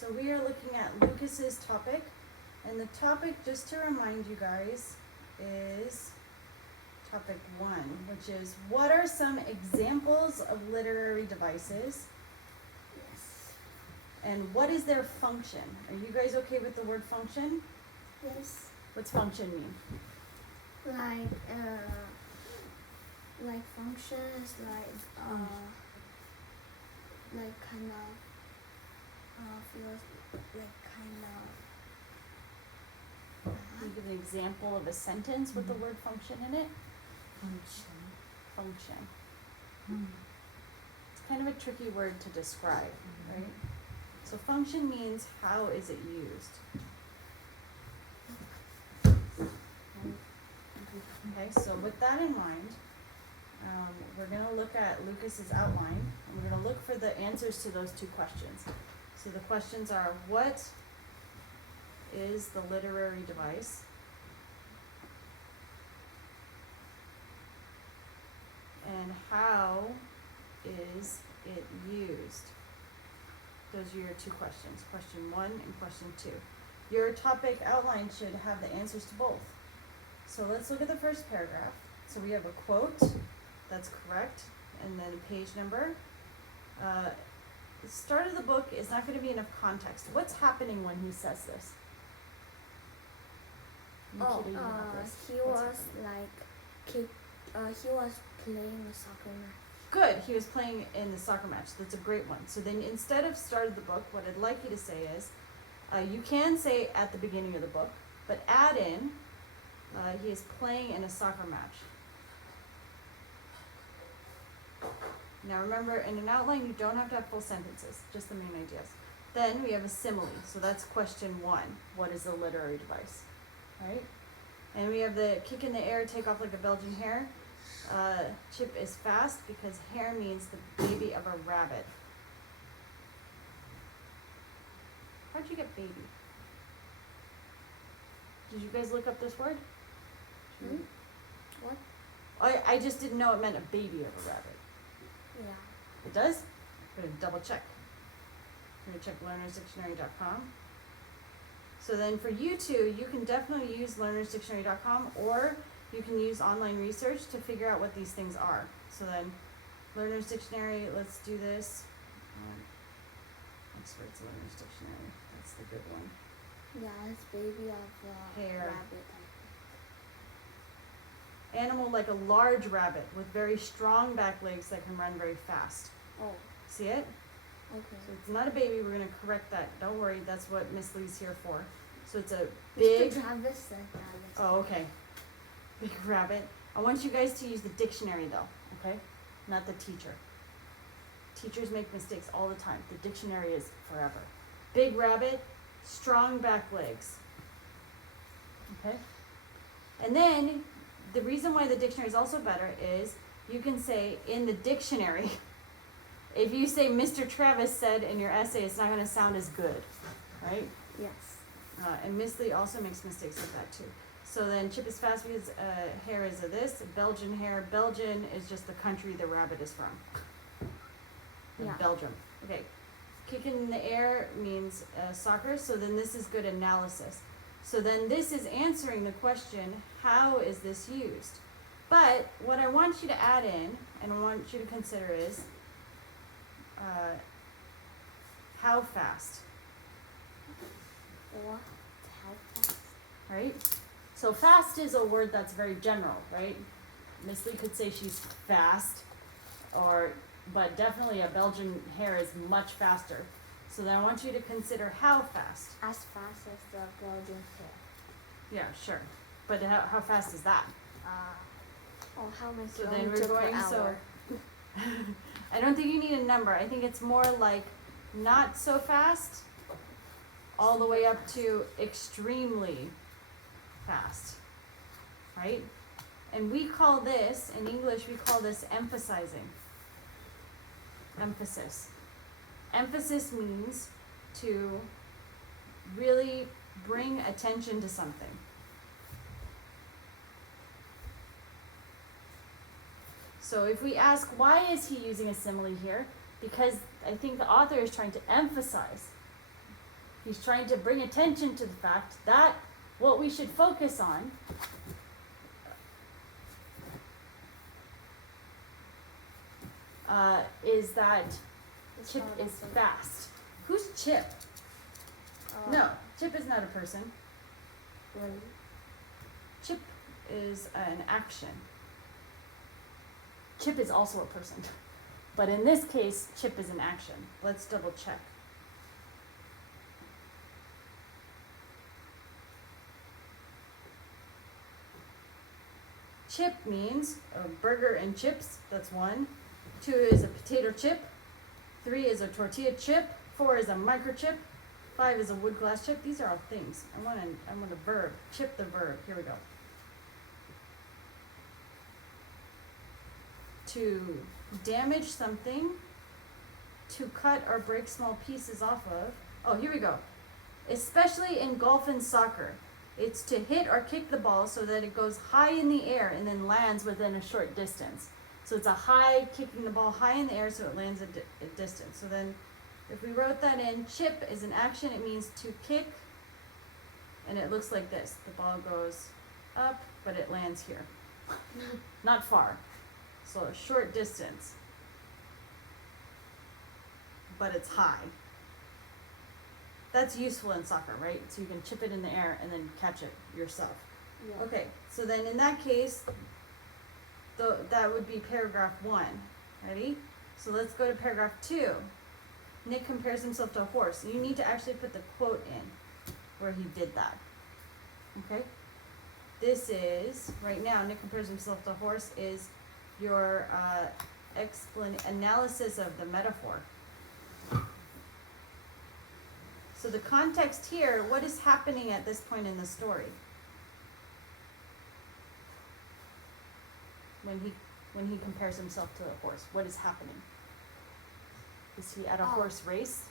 So we are looking at Lucas's topic, and the topic, just to remind you guys, is topic 1, which is what are some examples of literary devices? Yes. And what is their function? Are you guys okay with the word function? Yes. What's function mean? Like functions, like kind of feels like kind of. Can you give an example of a sentence with the word function in it? Function. It's kind of a tricky word to describe, right? So function means how is it used? Okay, so with that in mind, we're going to look at Lucas's outline, and we're going to look for the answers to those 2 questions. So the questions are, what is the literary device? And how is it used? Those are your 2 questions, question 1 and question 2. Your topic outline should have the answers to both. So let's look at the first paragraph. So we have a quote, that's correct, and then a page number. The start of the book is not going to be enough context. What's happening when he says this? He What's was happening? he was playing a soccer match. Good, he was playing in the soccer match. That's a great one. So then instead of start of the book, what I'd like you to say is, you can say at the beginning of the book, but add in, he is playing in a soccer match. Now remember, in an outline, you don't have to have full sentences, just the main ideas. Then we have a simile, so that's question 1. What is a literary device? Right? And we have the kick in the air, take off like a Belgian hare. Chip is fast because hare means the baby of a rabbit. How'd you get baby? Did you guys look up this word? What? I just didn't know it meant a baby of a rabbit. Yeah. It does? I'm going to double check. I'm going to check learnersdictionary.com. So then for you 2, you can definitely use learnersdictionary.com, or you can use online research to figure out what these things are. So then Learner's Dictionary, let's do this. Experts Learner's Dictionary, that's the good one. Yeah, it's baby of a Hare. rabbit. Animal like a large rabbit with very strong back legs that can run very fast. Oh, See it? okay. So it's not a baby, we're going to correct that. Don't worry, that's what Miss Lee's here for. So it's a big... Mr. Travis said that. Oh, okay. Big rabbit. I want you guys to use the dictionary though, okay? Not the teacher. Teachers make mistakes all the time. The dictionary is forever. Big rabbit, strong back legs. Okay? And then, the reason why the dictionary is also better is you can say in the dictionary, if you say Mr. Travis said in your essay, it's not going to sound as good, right? Yes. And Miss Lee also makes mistakes like that too. So then Chip is fast because hare is a this. Belgian hare. Belgian is just the country the rabbit is from. Yeah. Belgium. Okay. Kick in the air means soccer. So then this is good analysis. So then this is answering the question, how is this used? But what I want you to add in, and I want you to consider is, how fast, Or how fast? right? So fast is a word that's very general, right? Miss Lee could say she's fast, but definitely a Belgian hare is much faster. So then I want you to consider how fast. As fast as the Belgian hare. Yeah, sure. But how fast is that? How many So then we're kilometers per going, hour? I don't think you need a number. I think it's more like not so fast, all the way up to extremely fast, right? And we call this, in English, we call this emphasizing. Emphasis. Emphasis means to really bring attention to something. So if we ask, why is he using a simile here? Because I think the author is trying to emphasize He's trying to bring attention to the fact that what we should focus on is that It's Chip not is a- fast. Who's Chip? No, Chip is not a person. Really? Chip is an action. Chip is also a person. But in this case, Chip is an action. Let's double check. Chip means a burger and chips, that's 1. 2 is a potato chip. 3 is a tortilla chip. 4 is a microchip. 5 is a wood glass chip. These are all things. I want a verb. Chip the verb. Here we go. To damage something, to cut or break small pieces off of. Oh, here we go. Especially in golf and soccer. It's to hit or kick the ball so that it goes high in the air and then lands within a short distance. So it's a high, kicking the ball high in the air so it lands a distance. So then if we wrote that in, chip is an action, it means to kick, and it looks like this. The ball goes up, but it lands here. Not far. So a short distance, but it's high. That's useful in soccer, right? So you can chip it in the air and then catch it yourself. Yeah. Okay, so then in that case, that would be paragraph 1. Ready? So let's go to paragraph 2. Nick compares himself to a horse. You need to actually put the quote in where he did that. Okay? This is, right now, Nick compares himself to a horse is your analysis of the metaphor. So the context here, what is happening at this point in the story? When he compares himself to a horse, what is happening? Is he at a horse race?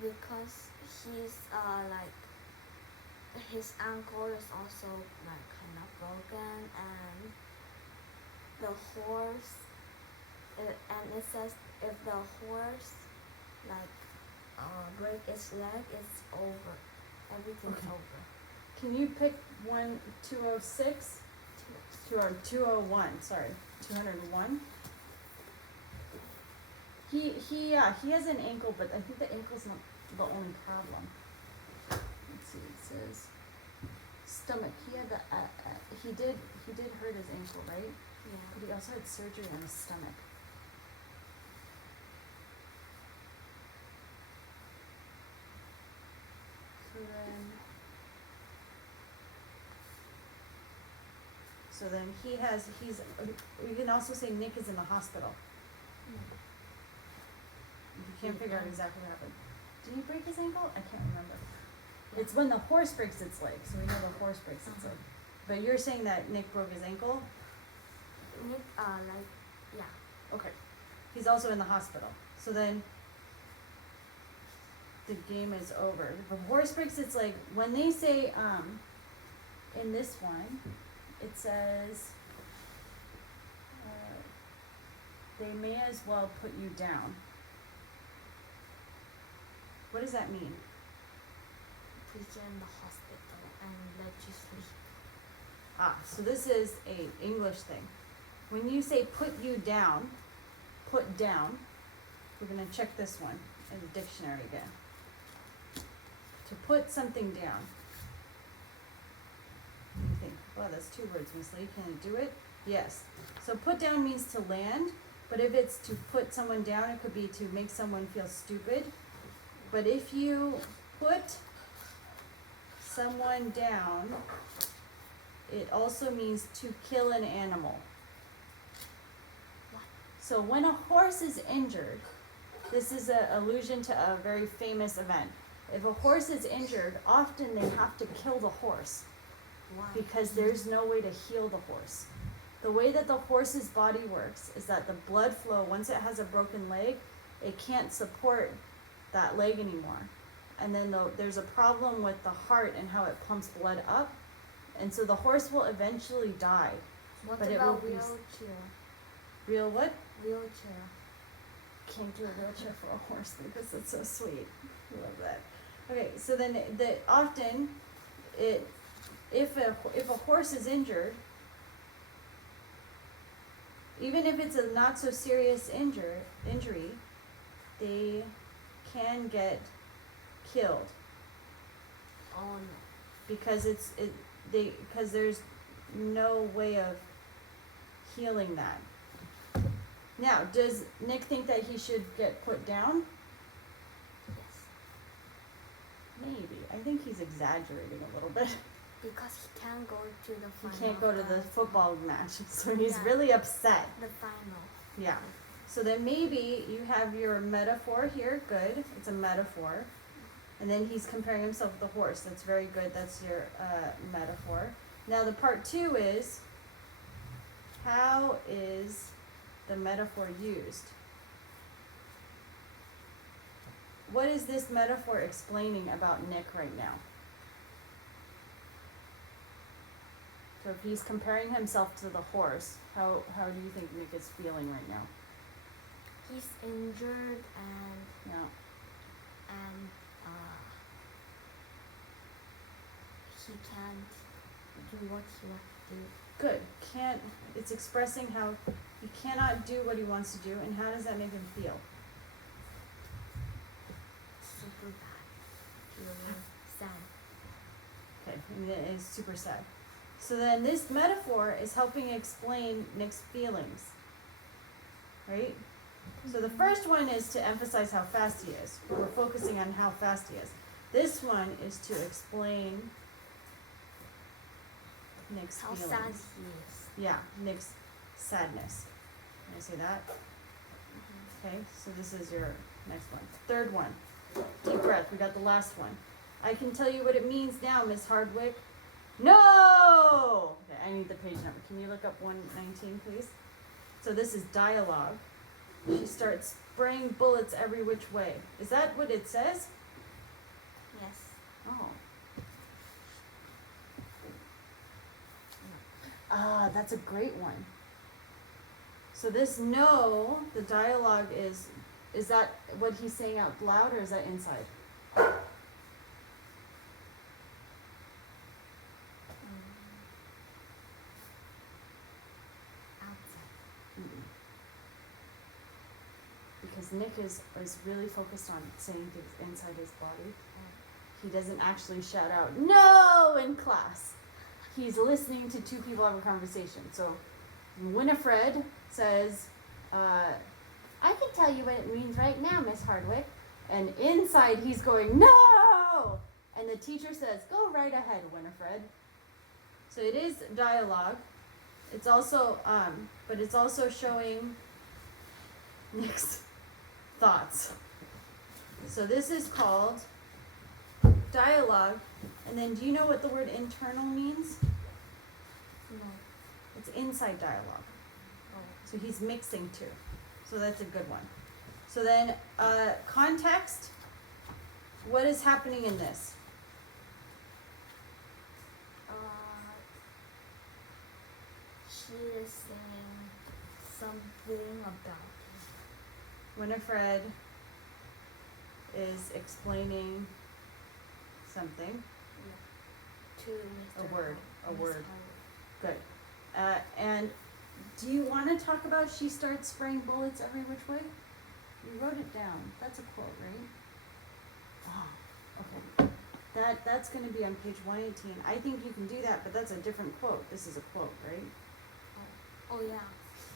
Because he's like his ankle is also like kind of broken, and the horse and it says if the horse like break its leg, it's over. Everything's Okay. over. Can you pick 206? 201, sorry. 201. He has an ankle, but I think the ankle's not the only problem. Let's see, it says stomach. He had he did hurt his ankle, right? Yeah. But he also had surgery on his stomach. So then you can also say Nick is in the hospital. You can't figure out exactly what happened. Did he break his ankle? I can't remember. It's when the horse breaks its leg, so we know the horse breaks its leg. But you're saying that Nick broke his ankle? Nick yeah. Okay. He's also in the hospital. So then the game is over. The horse breaks its leg. When they say, in this one, it says, they may as well put you down. What does that mean? Put you in the hospital and let you sleep. So this is a English thing. When you say put you down, put down, we're gonna check this one in the dictionary again. To put something down. What do you think? Wow, that's 2 words, Miss Lee. Can it do it? Yes. So put down means to land, but if it's to put someone down, it could be to make someone feel stupid. But if you put someone down, it also means to kill an animal. So when a horse is injured, this is an allusion to a very famous event. If a horse is injured, often they have to kill the horse Why? because there's no way to heal the horse. The way that the horse's body works is that the blood flow, once it has a broken leg, it can't support that leg anymore. And then there's a problem with the heart and how it pumps blood up. And so the horse will eventually die. What but it about will be wheelchair? Real what? Wheelchair. Can't do a wheelchair for a horse because it's so sweet. I love that. Okay, so then often if a horse is injured, even if it's a not so serious injury, they can get killed Oh no. because because there's no way of healing that. Now, does Nick think that he should get put down? Yes. Maybe. I think he's exaggerating a little bit. Because he can't go to the He final. can't go to the football match, so he's Yeah. really upset. The final. Yeah. So then maybe you have your metaphor here. Good. It's a metaphor. And then he's comparing himself with the horse. That's very good. That's your metaphor. Now the part 2 is, how is the metaphor used? What is this metaphor explaining about Nick right now? So if he's comparing himself to the horse, how do you think Nick is feeling right now? He's injured and Yeah. he can't do what he wants to do. Good. It's expressing how he cannot do what he wants to do, and how does that make him feel? Super bad. Really sad. Okay, and it is super sad. So then this metaphor is helping explain Nick's feelings, right? So the first one is to emphasize how fast he is. We're focusing on how fast he is. This one is to explain Nick's How feelings. sad he is. Yeah, Nick's sadness. Can I say that? Okay, so this is your next one. Third one. Deep breath. We got the last one. I can tell you what it means now, Miss Hardwick. No! Okay, I need the page number. Can you look up 119, please? So this is dialogue. She starts spraying bullets every which way. Is that what it says? Yes. Oh. Ah, that's a great one. So this no, the dialogue is that what he's saying out loud, or is that inside? Outside. Mm-mm. Because Nick is really focused on saying things inside his body. He doesn't actually shout out "no" in class. He's listening to two people have a conversation. So Winifred says, I can tell you what it means right now, Miss Hardwick. And inside he's going, "No!" And the teacher says, "Go right ahead, Winifred." So it is dialogue. It's also, but it's also showing Nick's thoughts. So this is called dialogue. And then do you know what the word internal means? No. It's inside dialogue. Oh. So he's mixing two. So that's a good one. So then context, what is happening in this? She is saying something about Winifred is explaining something. to Mr. A word, a Miss word. Howard. Good. And do you want to talk about she starts spraying bullets every which way? You wrote it down. That's a quote, right? Oh, okay. That's going to be on page 118. I think you can do that, but that's a different quote. This is a quote, right? Oh yeah.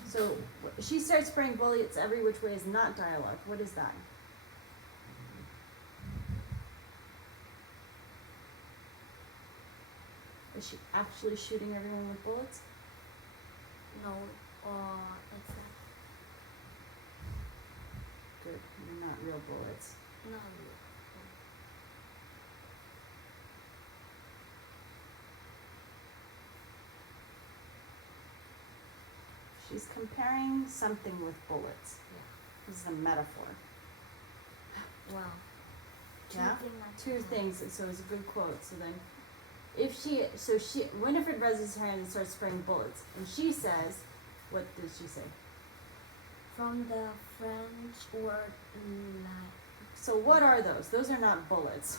So she starts spraying bullets every which way is not dialogue. What is that? Is she actually shooting everyone with bullets? No. It's not. Good. They're not real bullets. No. She's comparing something with bullets. Yeah. This is a metaphor. Well. Yeah? Like Two that. things. So it's a good quote. So then, Winifred raises her hand and starts spraying bullets. And she says, what does she say? From the French word like. So what are those? Those are not bullets.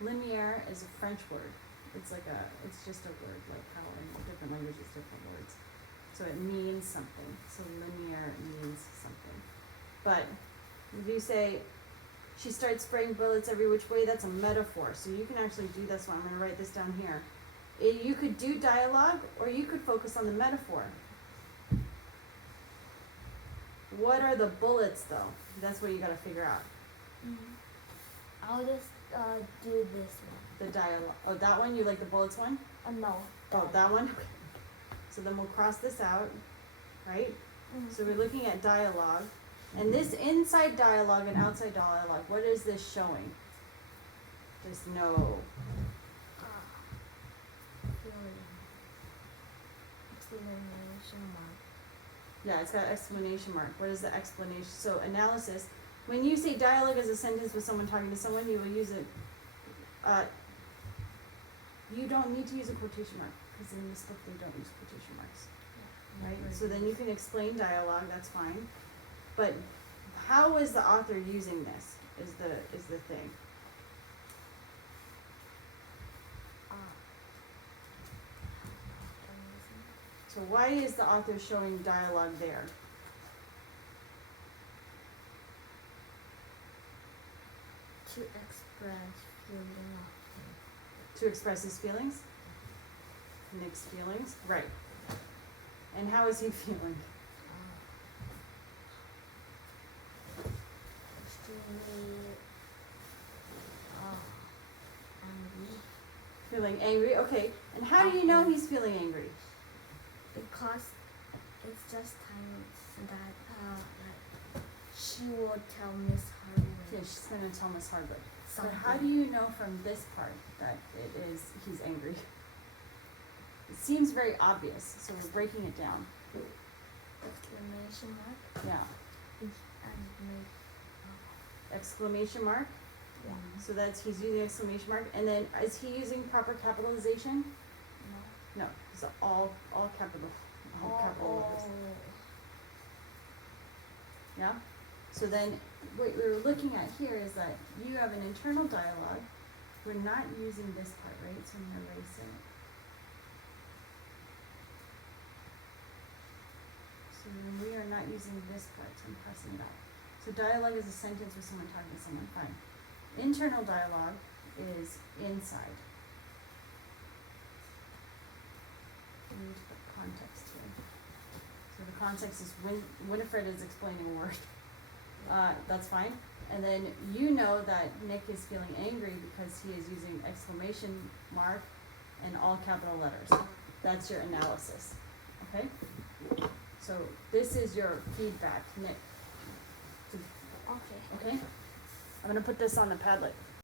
Linear is a French word. It's just a word, like how in different languages, different words. So it means something. So linear means something. But if you say, she starts spraying bullets every which way, that's a metaphor. So you can actually do this one. I'm going to write this down here. You could do dialogue, or you could focus on the metaphor. What are the bullets, though? That's what you got to figure out. I'll just do this one. The dialogue. Oh, that one? You like the bullets one? No. Oh, that one? So then we'll cross this out, right? So we're looking at dialogue. And this inside dialogue and outside dialogue, what is this showing? Just no. Feeling. Explanation mark. Yeah, it's got exclamation mark. What is the explanation? So analysis. When you say dialogue as a sentence with someone talking to someone, you will use it. You don't need to use a quotation mark, because in this book they don't use quotation marks. Right? So then you can explain dialogue, that's fine. But how is the author using this is the thing. So why is the author showing dialogue there? To express feeling. To express his feelings? Nick's feelings? Right. And how is he feeling? Extremely angry. Feeling angry? Okay. And how do you know he's feeling angry? Because it's just times that like she will tell Miss Harwood. Yeah, she's gonna tell Miss Harwood. So something. how do you know from this part that he's angry? It seems very obvious, so we're breaking it down. Exclamation mark. Yeah. And make. Exclamation mark. Yeah. So he's using exclamation mark. And then is he using proper capitalization? No. No. So all capital letters. Yeah? So then what we're looking at here is that you have an internal dialogue. We're not using this part, right? So I'm going to erase it. So then we are not using this part, so I'm crossing it out. So dialogue is a sentence with someone talking to someone, fine. Internal dialogue is inside. We need to put context here. So the context is Winifred is explaining a word. That's fine. And then you know that Nick is feeling angry because he is using exclamation mark and all capital letters. That's your analysis. Okay? So this is your feedback, Nick. Okay. Okay? I'm going to put this on the Padlet.